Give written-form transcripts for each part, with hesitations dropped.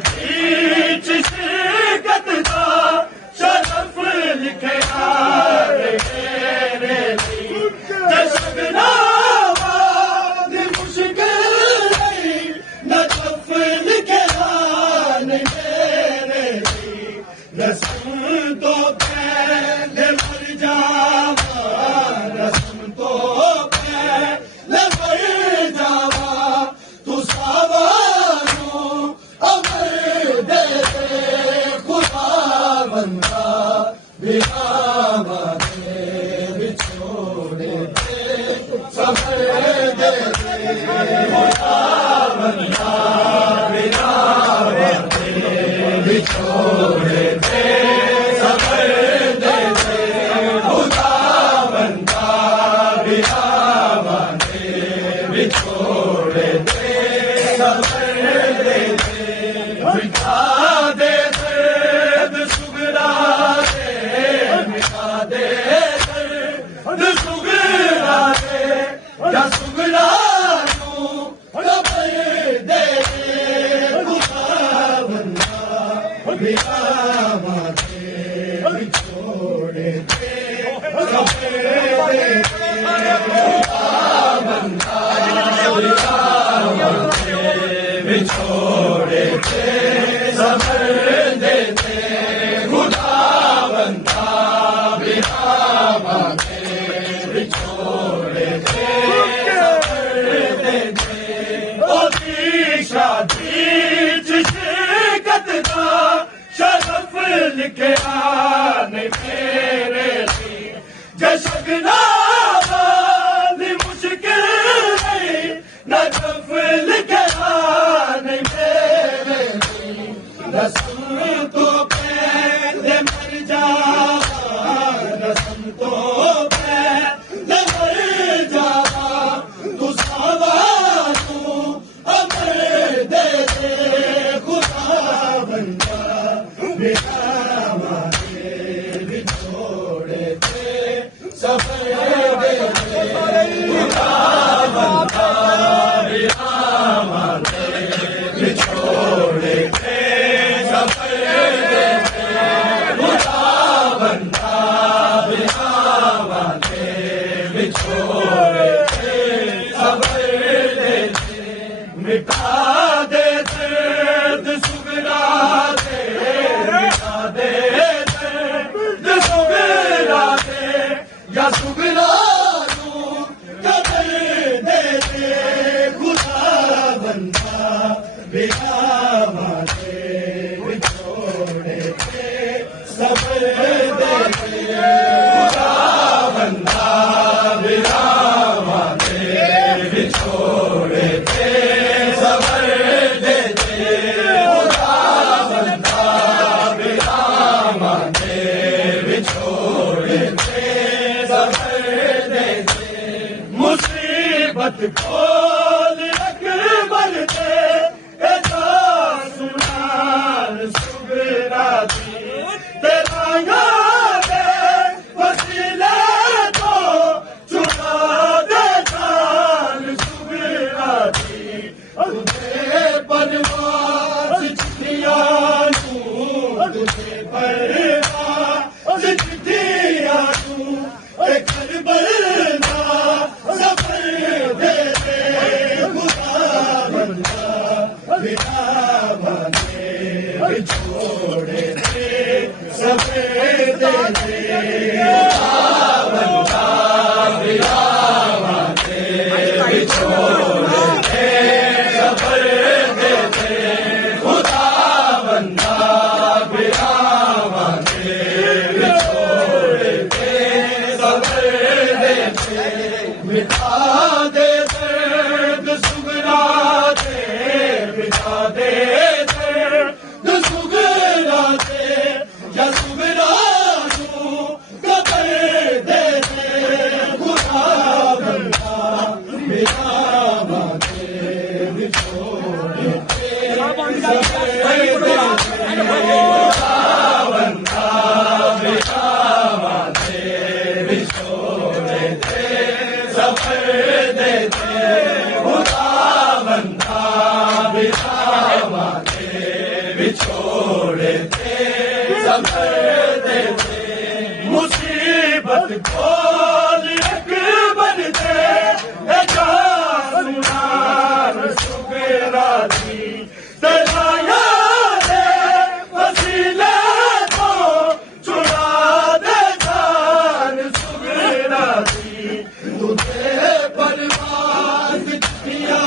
शादी च शिरकत दा शरफ लिखया रे मेरे ली जशना दी मुश्किल नहीं नजफ लिखया ने मेरे ली रस्म तो पहले मर जावा रस्म तो पहले मर जावा तू सावानो अमर दे खुदा बंदा बिहावा दे बिछोड़े दे सफर दे खुदा बंदा बिहावा दे बिछोड़े दे सफर दे खुदा बंदा बिहावा दे बिछोड़े दे सफर दे मिटा दे दर्द सुगरा दे मिटा दे दर्द सुगरा दे या सुगरा नू खबर दे खुदा बंदा बिहावा दे बिछोड़े दे सफर दे खुदा बंदा बिहावा दे बिछोड़े दे सफर दे खुदा बंदा बिहावा दे बिछोड़े दे सफर दे ओदी शादी च शिरकत दा शरफ लिखया ने मेरे ली जशना दी मुश्किल नहीं नजफ लिखया ने मेरे ली रस्म तो पहले मर जावा रस्म तो पहले मर जावा तू सावानो अमर दे खुदा बंदा बिहावा दे बिछोड़े दे सफर दे खुदा बंदा बिहावा दे बिछोड़े दे सफर दे खुदा बंदा बिहावा दे बिछोड़े दे सफर दे मिटा दे दर्द सुगरा दे मिटा दे दर्द सुगरा दे या सुगरा नू कबर दे खुदा बंदा बिहावा दे बिछोड़े दे सफर दे खुदा बंदा बिहावा दे बिछोड़े दे सफर दे खुदा बंदा बिहावा दे बिछोड़े दे सफर दे मुसीबत खोल अकबर दे सुनार सुगरा दी तेरा याद वसीले तो चुका दे जान सुगरा दी तुझे परवाज चिट्ठिया तुझे परवाज चिट्ठिया करबल सफर दे खुदा बंदा बिहावा दे बिछोड़े दे सफर दे खुदा बंदा बिहावा दे बिछोड़े दे सफर दे खुदा बंदा बिहावा दे बिछोड़े दे सफर दे मिटा दे दर्द सुगरा दे मिटा दे दर्द सुगरा दे या सुगरा नू कबर दे खुदा बंदा बिहावा दे बिछोड़े दे सफर दे खुदा बंदा बिहावा दे बिछोड़े दे सफर दे खुदा बंदा बिहावा दे बोल अकबर दे सुनार सुगरा दी तेरा यार वसीले को चुरा दे जान सुगरा दी तुझे बर्बाद किया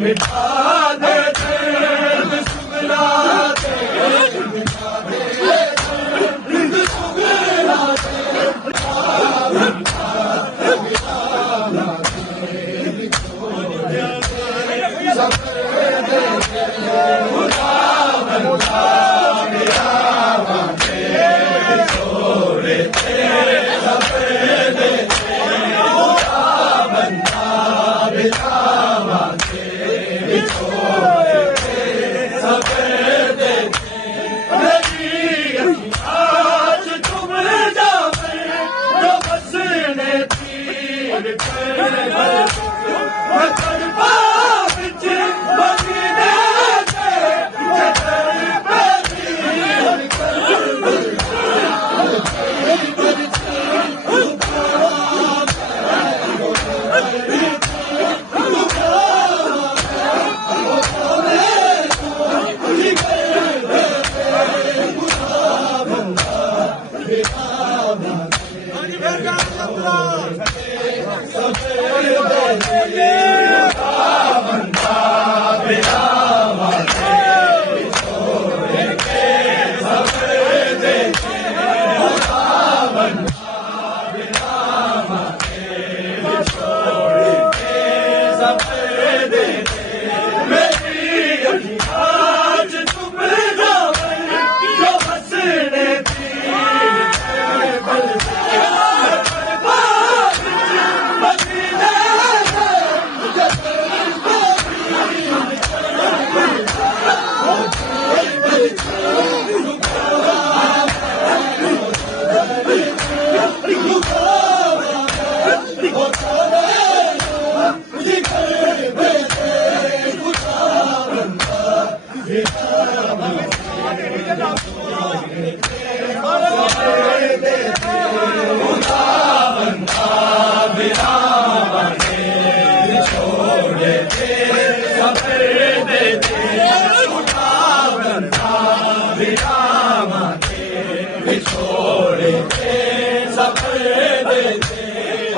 मिठा दे दर्द सुगला दे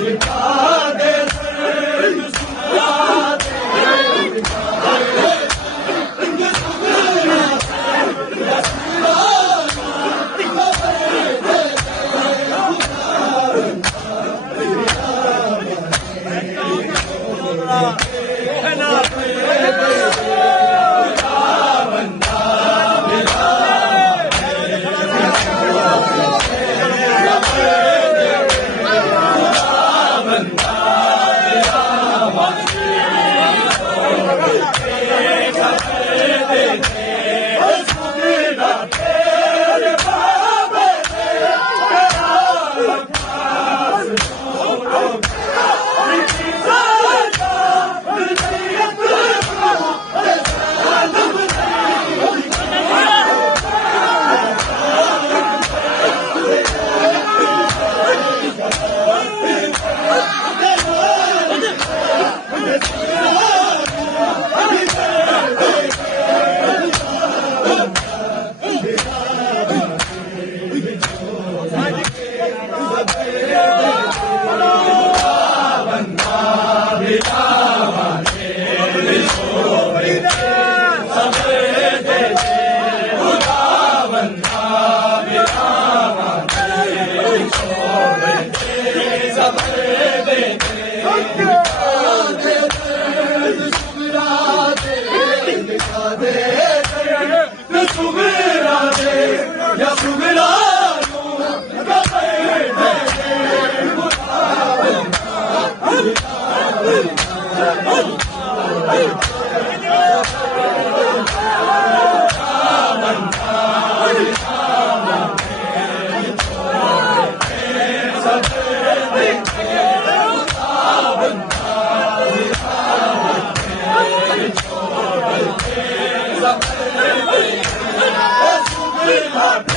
मिठा दे दर्द सुगला दे बंदा सुगला